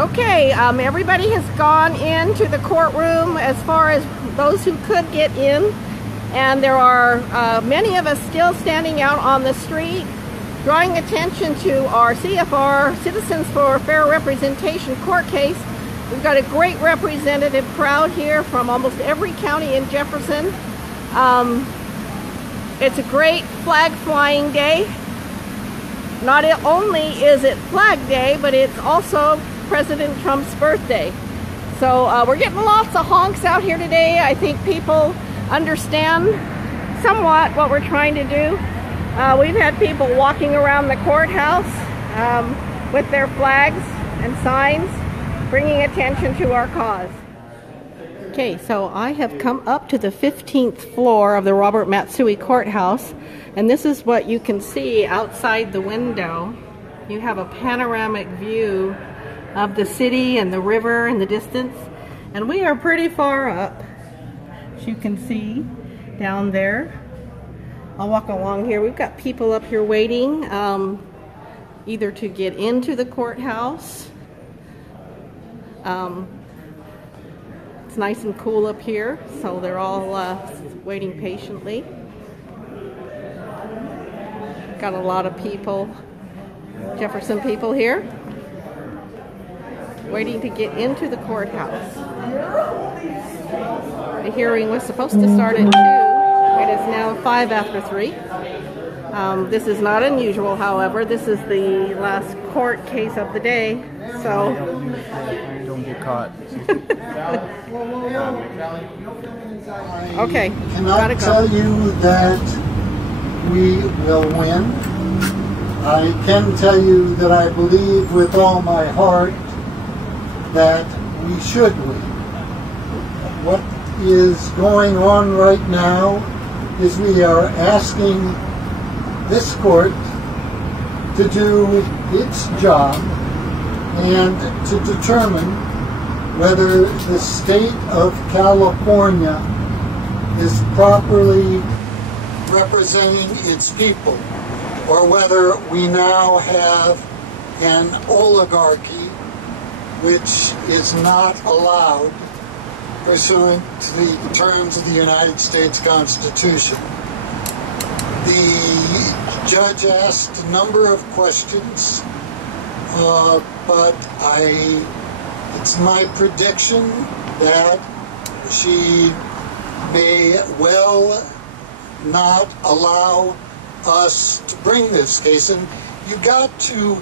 Okay, everybody has gone into the courtroom as far as those who could get in, and there are many of us still standing out on the street drawing attention to our CFR, Citizens for Fair Representation court case. We've got a great representative crowd here from almost every county in Jefferson. It's a great flag flying day. Not only is it Flag Day, but it's also President Trump's birthday. So we're getting lots of honks out here today. I think people understand somewhat what we're trying to do. We've had people walking around the courthouse with their flags and signs, bringing attention to our cause. Okay, so I have come up to the 15th floor of the Robert Matsui Courthouse, and this is what you can see outside the window. You have a panoramic view of the city and the river in the distance, and we are pretty far up, as you can see down there. I'll walk along here. We've got people up here waiting either to get into the courthouse. It's nice and cool up here, so they're all waiting patiently. Got a lot of people, Jefferson people here, waiting to get into the courthouse. The hearing was supposed to start at 2. It is now 5 after 3. This is not unusual, however. This is the last court case of the day, so don't get caught. Okay, I cannot tell you that we will win. I can tell you that I believe with all my heart that we should win. What is going on right now is we are asking this court to do its job and to determine whether the state of California is properly representing its people, or whether we now have an oligarchy which is not allowed pursuant to the terms of the United States Constitution. The judge asked a number of questions, but it's my prediction that she may well not allow us to bring this case. And you got to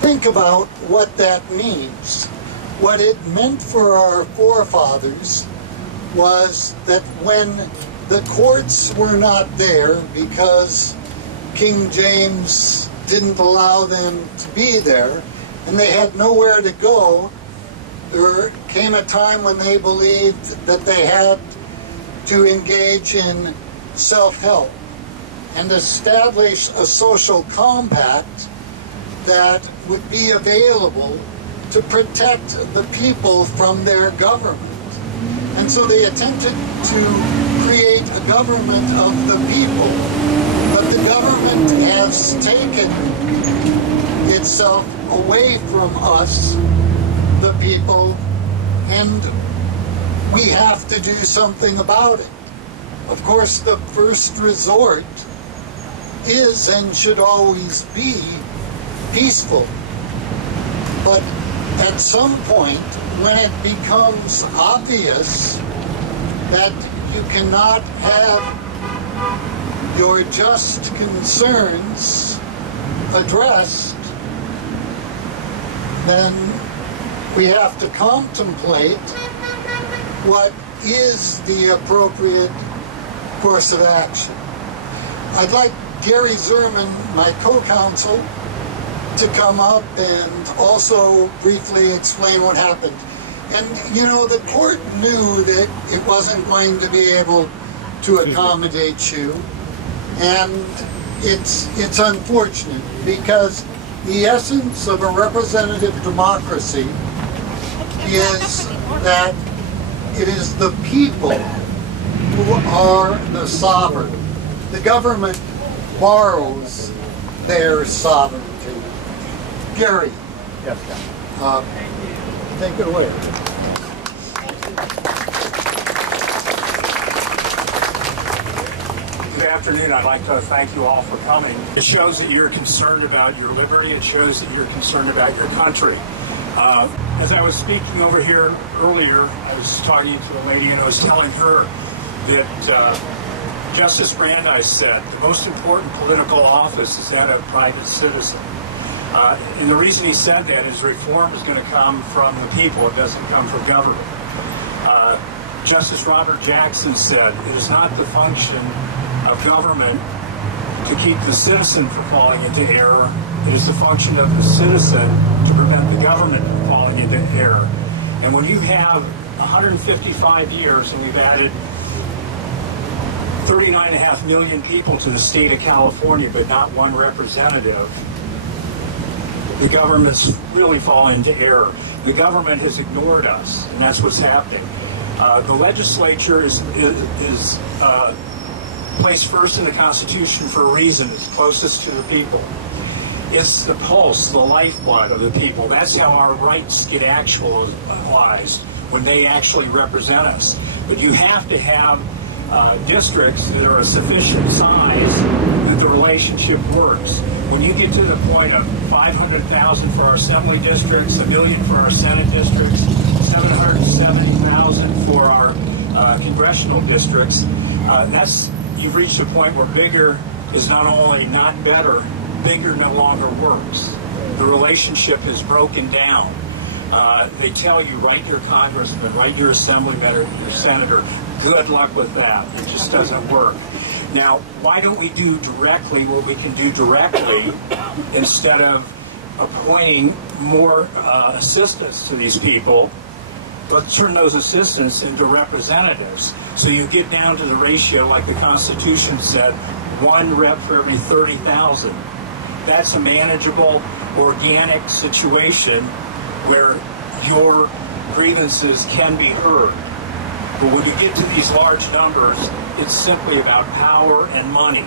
think about what that means. What it meant for our forefathers was that when the courts were not there because King James didn't allow them to be there, and they had nowhere to go, there came a time when they believed that they had to engage in self-help and establish a social compact that would be available to protect the people from their government. And so they attempted to create a government of the people, but the government has taken itself away from us, the people, and we have to do something about it. Of course, the first resort is and should always be peaceful. But at some point, when it becomes obvious that you cannot have your just concerns addressed, then we have to contemplate what is the appropriate course of action. I'd like Gary Zerman, my co-counsel, to come up and also briefly explain what happened. And, you know, the court knew that it wasn't going to be able to accommodate you, and it's unfortunate, because the essence of a representative democracy is that it is the people who are the sovereign. The government borrows their sovereignty. Gary. Yes, Take it away. Good afternoon. I'd like to thank you all for coming. It shows that you're concerned about your liberty. It shows that you're concerned about your country. As I was speaking over here earlier, I was talking to a lady and I was telling her that Justice Brandeis said the most important political office is that of private citizen. And the reason he said that is reform is going to come from the people. It doesn't come from government. Justice Robert Jackson said it is not the function of government to keep the citizen from falling into error. It is the function of the citizen to prevent the government from falling into error. And when you have 155 years and we've added 39.5 million people to the state of California, but not one representative, the government's really fallen into error. The government has ignored us, and that's what's happening. The legislature is placed first in the Constitution for a reason. It's closest to the people. It's the pulse, the lifeblood of the people. That's how our rights get actualized, when they actually represent us. But you have to have districts that are a sufficient size that the relationship works. When you get to the point of 500,000 for our assembly districts, 1 million for our Senate districts, 770,000 for our congressional districts, you've reached a point where bigger is not only not better, bigger no longer works. The relationship is broken down. They tell you, write your congressman, write your assemblyman or your senator. Good luck with that. It just doesn't work. Now, why don't we do directly what we can do directly instead of appointing more assistants to these people? Let's turn those assistants into representatives. So you get down to the ratio like the Constitution said, 1 rep for every 30,000. That's a manageable, organic situation where your grievances can be heard. But when you get to these large numbers, it's simply about power and money.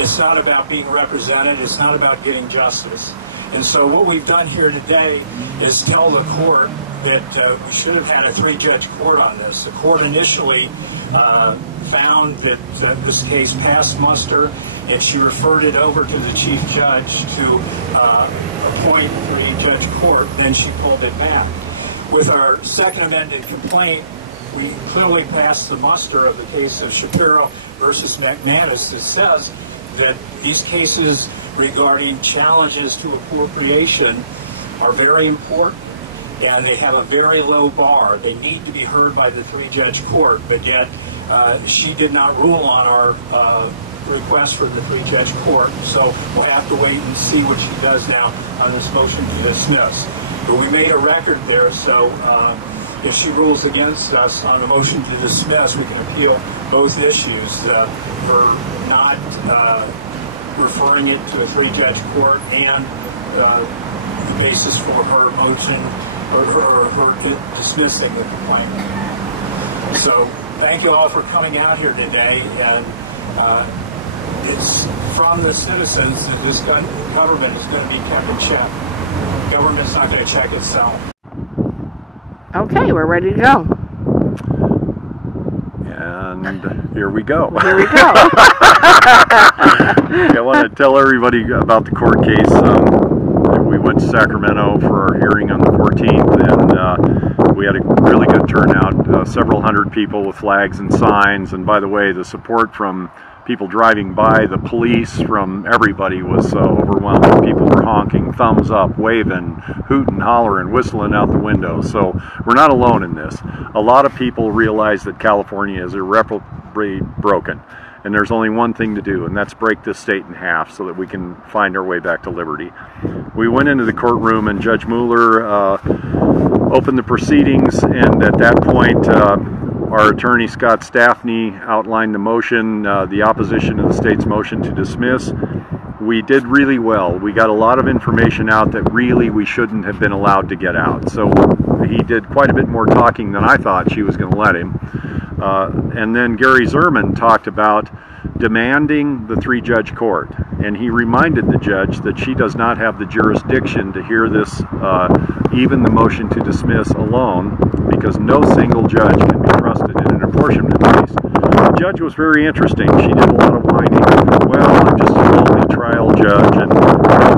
It's not about being represented. It's not about getting justice. And so what we've done here today is tell the court that we should have had a 3-judge court on this. The court initially found that this case passed muster, and she referred it over to the chief judge to appoint a 3-judge court. Then she pulled it back. With our second amended complaint, we clearly passed the muster of the case of Shapiro versus McManus. It says that these cases regarding challenges to appropriation are very important, and they have a very low bar. They need to be heard by the 3-judge court, but yet she did not rule on our request for the 3-judge court. So we'll have to wait and see what she does now on this motion to dismiss. But we made a record there, so if she rules against us on the motion to dismiss, we can appeal both issues, for not referring it to a 3-judge court and the basis for her motion or her dismissing the complaint. So thank you all for coming out here today, and it's from the citizens that this government is going to be kept in check. The government's not going to check itself. Okay, we're ready to go. And here we go. Here we go. I want to tell everybody about the court case. We went to Sacramento for our hearing on the 14th, and we had a really good turnout. Several hundred people with flags and signs. And by the way, the support from people driving by, the police, from everybody was overwhelming. People were honking, thumbs up, waving, hooting, hollering, whistling out the window. So we're not alone in this. A lot of people realize that California is irreparably broken, and there's only one thing to do, and that's break this state in half so that we can find our way back to liberty. We went into the courtroom, and Judge Mueller opened the proceedings, and at that point our attorney Scott Staffney outlined the motion, the opposition to the state's motion to dismiss. We did really well. We got a lot of information out that really we shouldn't have been allowed to get out. So he did quite a bit more talking than I thought she was going to let him. And then Gary Zerman talked about demanding the 3-judge court, and he reminded the judge that she does not have the jurisdiction to hear this, even the motion to dismiss alone, because no single judge can be trusted in an apportionment case. The judge was very interesting. She did a lot of whining. Well, I'm just a lowly trial judge, and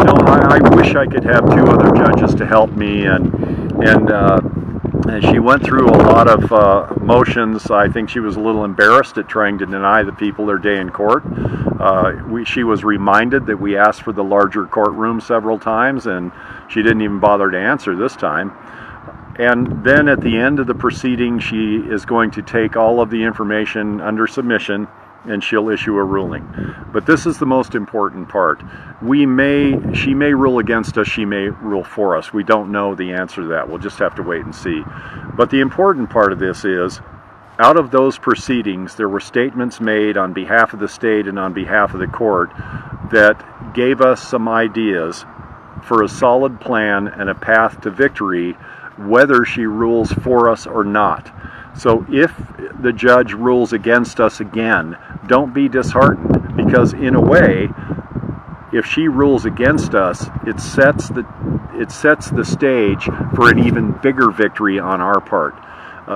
no, I wish I could have 2 other judges to help me, and she went through a lot of motions. I think she was a little embarrassed at trying to deny the people their day in court. She was reminded that we asked for the larger courtroom several times, and she didn't even bother to answer this time. And then at the end of the proceeding, she is going to take all of the information under submission, and she'll issue a ruling. But this is the most important part. She may rule against us, she may rule for us. We don't know the answer to that. We'll just have to wait and see. But the important part of this is, out of those proceedings, there were statements made on behalf of the state and on behalf of the court that gave us some ideas for a solid plan and a path to victory, whether she rules for us or not. So if the judge rules against us again, don't be disheartened, because in a way, if she rules against us, it sets the stage for an even bigger victory on our part.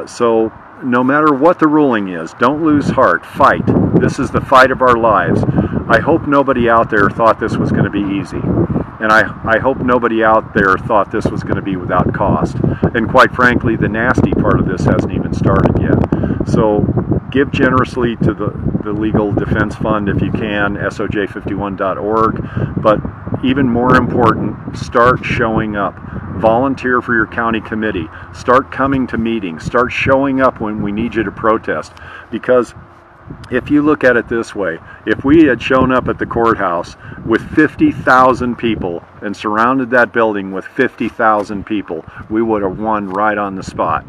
So no matter what the ruling is, don't lose heart. Fight. This is the fight of our lives. I hope nobody out there thought this was going to be easy. And I hope nobody out there thought this was going to be without cost. And quite frankly, the nasty part of this hasn't even started yet. So give generously to the Legal Defense Fund if you can, soj51.org. But even more important, start showing up. Volunteer for your county committee. Start coming to meetings. Start showing up when we need you to protest. Because if you look at it this way, if we had shown up at the courthouse with 50,000 people and surrounded that building with 50,000 people, we would have won right on the spot.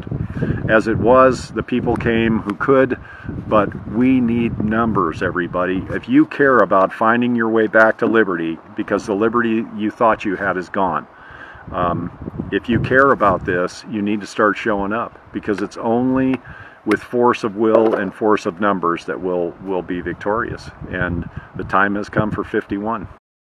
As it was, the people came who could, but we need numbers, everybody. If you care about finding your way back to liberty, because the liberty you thought you had is gone, if you care about this, you need to start showing up, because it's only with force of will and force of numbers that we'll be victorious. And the time has come for 51.